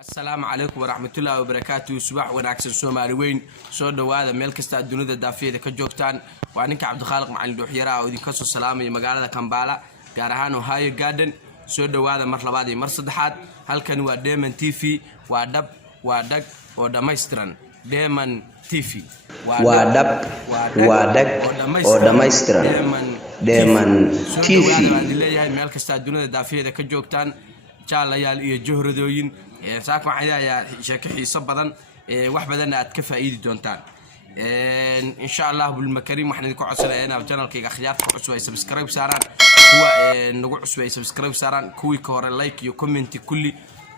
السلام عليكم ورحمة الله وبركاته. صباح ونعكس سومالي وين سو دواada meel kasta adduunada daafiyada ka joogtaan waa ninka Cabdikhaliq Macalin Dhuuxyara oo idin ka soo salaamay magaalada Kampala gaar ahaan Ohio Garden soo dhawaada mar labaad iyo mar saddexaad halkan waa Diamond TV waa dhag oo dhameystiran Diamond TV waa dhab oo dhameystiran Diamond TV leeyahay meel kasta adduunada daafiyada ka joogtaan jaalayaal iyo johradooyin saako waxay sheeko xiiso badan wax badan aad ka faa'iidi doontaan insha Allah bil makarim waxaan idinku codsanaynaa channelkayga akhyaarta ku cusub ay subscribe saaraan kuwa nagu cusub ay subscribe saaraan kuwii ka hore like iyo comment kulli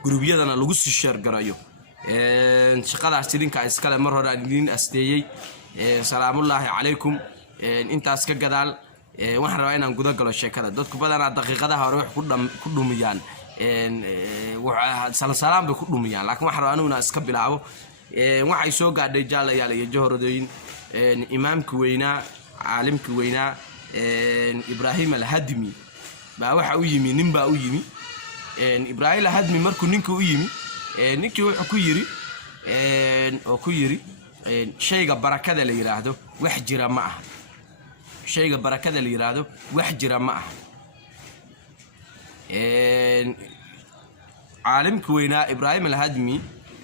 gruubyadana lagu sii share garayo shaqadaas idinka iska le mar hore aan idin asteeyay salaamullaahi calaykum intaas ka gadaal waxaan rabaa inaan guda galo sheekada dadku badanaa daqiiqadaha hore wax ku dhumiyaan salaam bay ku dhumiyaan laakiin waxa rabaa inuu iska bilaabo waxay soo gaadhay jaalayaal iyo johradooyin imaamka weynaa caalimka weynaa Ibrahim al-Hadmi baa waxa u yimi nin baa u yimi Ibrahim al-Hadmi markuu ninka u yimi ninkii wuxuu ku yiri shayga barakada la yiraahdo wax jira ma aha shayga barakada la yiraahdo wax jira ma aha عالمك وينا إبراهيم الهدمي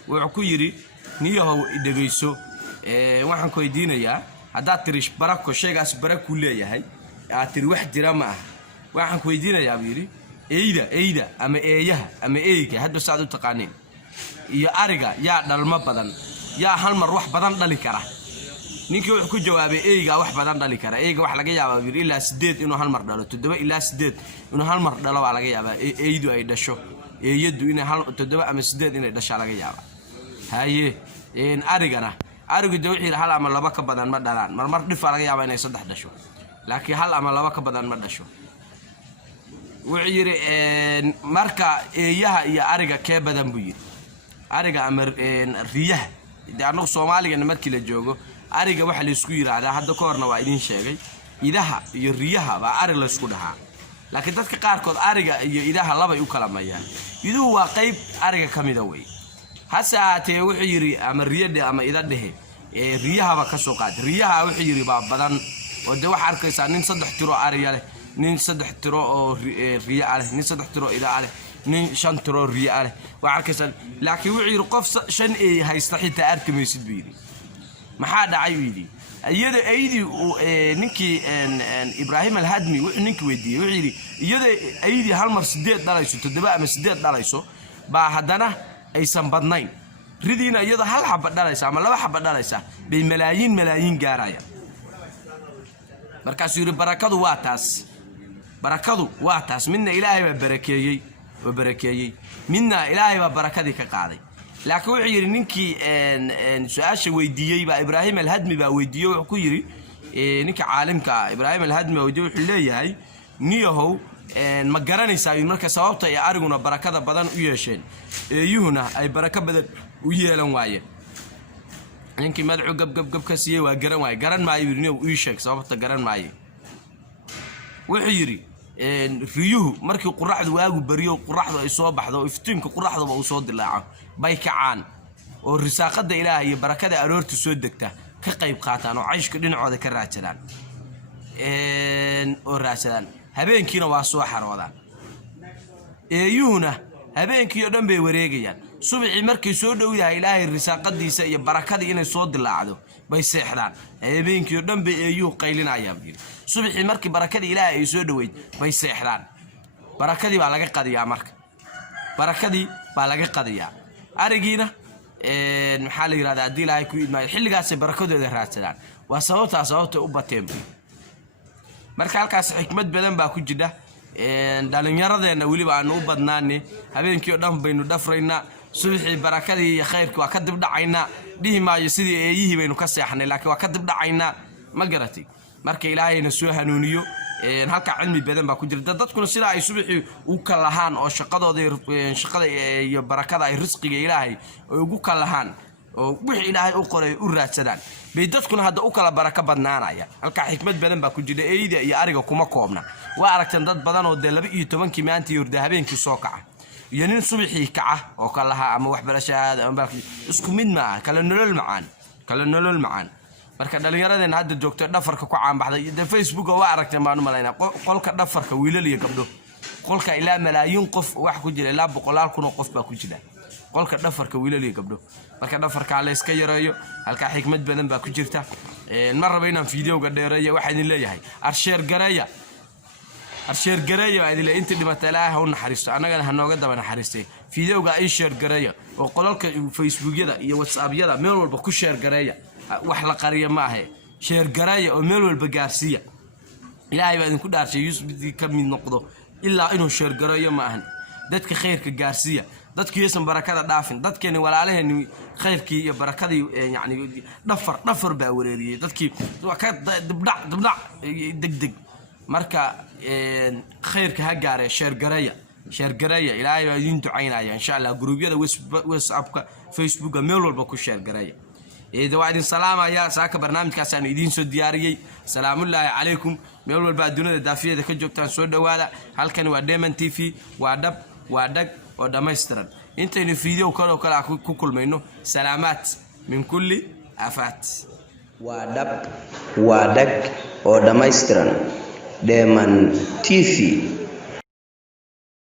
وعكو يري نيهو إدغيسو waxaan ku weydiinayaa hadaad tirish barako sheegaas barako leeyahay aad tiri wax jira ma ah waxaan ku weydiinayaa yiri eeyda ama eeyaha ama eeyga hadba saad u taqaaneen iyo ariga yaa dhalma badan yaa hal mar wax badan dhali kara ninkii wuxuu ku jawaabay eeyga wax badan dhali kara eeyga wax laga yaabaa yiri ilaa 8 inuu hal mar dhalo 7 ilaa 8 inuu hal mar dhalo waa laga yaabaa eeydu ay dhasho eeyadu inay hal 7 ama 8 inay dhasho laga yaabaa haye arigana arigu dawixii hal ama laba ka badan ma dhalaan mar dhif laga yaabaa inay 3 dhasho laakiin hal ama laba ka badan ma dhasho wuxuu yiri marka eeyaha iyo ariga kee badan buu yiri ariga ama riyaha anagu Soomaaliga markii la joogo ariga waxa la isku yiraahdaa hadda ka horna waa idin sheegay idaha iyo riyaha baa ari la isku dhahaa laakiin dadka qaar kood ariga iyo idaha laba ay u kala mayaan iduhu waa qayb ariga kamida way hasaatee wuxuu yiri ama riyada ama ida dhehe riyaha ba ka soo qaad riyaha wuxuu yiri baa badan oo de wax arkaysa nin 3 tiro ariga leh nin 3 tiro oo riya leh nin 3 tiro ida leh nin 5 tiro riya leh wax arkaysa laakiin wuxuu yiri qof 5 ay haysta xitaa arkamaysid biiri maxaa dhacay wiidi iyada aydii ninkii Ibrahim al-Hadmi wuxuu ninkii weydiiyay wuxuu yiri iyada aydii hal mar 8 dhalayso 7 ama 8 dhalayso baa hadana aysan badnayn ridiina iyada hal xabad dhalaysa ama laba xabad dhalaysa bay malaayiin gaaraya markaas yiri barakadu waa taas midna Ilaahay baa barakeeyay midna Ilaahay baa barakadii ka qaaday laakiin wuxuu yiri ninkii su'aasha weydiiyay baa Ibrahim al-Hadmi baa weydiiyay wuxuu ku yiri ninka caalimka Ibrahim al-Hadmi wuxuu leeyahay niyahow ma garanaysaa marka sababta ay ariguna barakada badan u yeesheen eeyuhuna ay baraka badan u yeelan waayeen ninkii madxu gab ka siiyay waa garan maayo yiri uu sheeg sababta garan maayo wuxuu yiri riyuhu markii quraxdu waagu bariyo quraxdu ay soo baxdo iftiinka quraxduba uu soo dilaaco bay kacaan oo risaaqada Ilaahay iyo barakada aroortu soo degta ka qayb qaataan oo cayshka dhinacooda ka raadsadaan habeenkiina waa soo xaroodaan eeyuhuna habeenkii oo dhan bay wareegayaan subaxii markii soo dhow yahay Ilaahay risaaqadiisa iyo barakada inay soo dilaacdo bay seexdaan habeenkii oo dhan bay eeyuhu qaylinayaan subaxii markii barakada Ilaahay ay soo dhaweyd bay seexdaan barakadii baa laga qadiyaa arigiina maxaa la yiraahdaa hadii Ilaahay ku idmaayo xilligaas barakadooda raadsadaan waa sababta u bateen marka halkaas xikmad badan baa ku jira dhalinyaradeena waliba aan u badnaanay habeenkii oo dhan baynu dhafraynaa subaxii barakadii iyo khayrkii waa ka dib dhacaynaa dhihi maayo sidii eeyihii baynu ka seexnay laakiin waa ka dib dhacaynaa ma garatay marka Ilaahayna soo hanuuniyo halka cilmi badan baa ku jira dadkuna sida ay subaxii u kalahaan oo shaqada iyo barakada ay risqiga Ilaahay ugu kalahaan oo wixii Ilaahay u qoray u raadsadaan bay dadkuna hadda u kala baraka badnaanaya halka xikmad badan baa ku jira eeyda iyo ariga kuma koobna waa aragtan dad badan oo de 12 maanta yurda habeenkii soo kaca iyo nin subaxii kaca oo kalaha ama waxbarashada ama isku mid ma kala nolol macaan marka dhalinyaradeena hadda joogto dhafarka ku caanbaxday Facebook oo aragtay maanu malayna qolka dhafarka wiilal iyo gabdho qolka ilaa malaayiin qof wax ku jira ilaa 100 kun oo qof baa ku jira qolka dhafarka wiilal iyo gabdho marka dhafarka la iska yareeyo halka xikmad badan baa ku jirta mar raba inaan fiidiyoga dheereeyo waxa idin leeyahay arsheer gareeya idin inta dhimatay ilaahay u naxariisto anagana ha nooga daba naxariistay fiidiyoga ay share gareeya oo qolka Facebook-yada iyo WhatsApp-yada meel walba ku share gareeya wax la qariyo ma aha share gareeya oo meel walba gaarsiiya ilaahay baa idin ku dhaarshay Yuusuf ka mid noqdo ilaa inuu share gareeyo ma ahan dadka khayrka gaarsiiya dadku yeesan barakada dhaafin dadkeena walaalaheen khayrkii iyo barakadii yani dhafar baa wareeriyay dadkii ka dibdhac degdeg marka khayrka ha gaaree share gareeya ilaahay baa idin ducaynaya insha Allah gruubyada WhatsApp-ka Facebook-ga meel walba ku share gareeya دواعي السلام يا ساك برنامج كاسان يدين سو دياريي سلام الله عليكم ميل والبا الدنيا دافيه دا كجوجتان سو دواada halkan waa Diamond TV waa dag oo dhamaystiran inta فيديو kala ku kulmayno salaamaat min kulli afaat waa dag oo dhamaystiran Diamond TV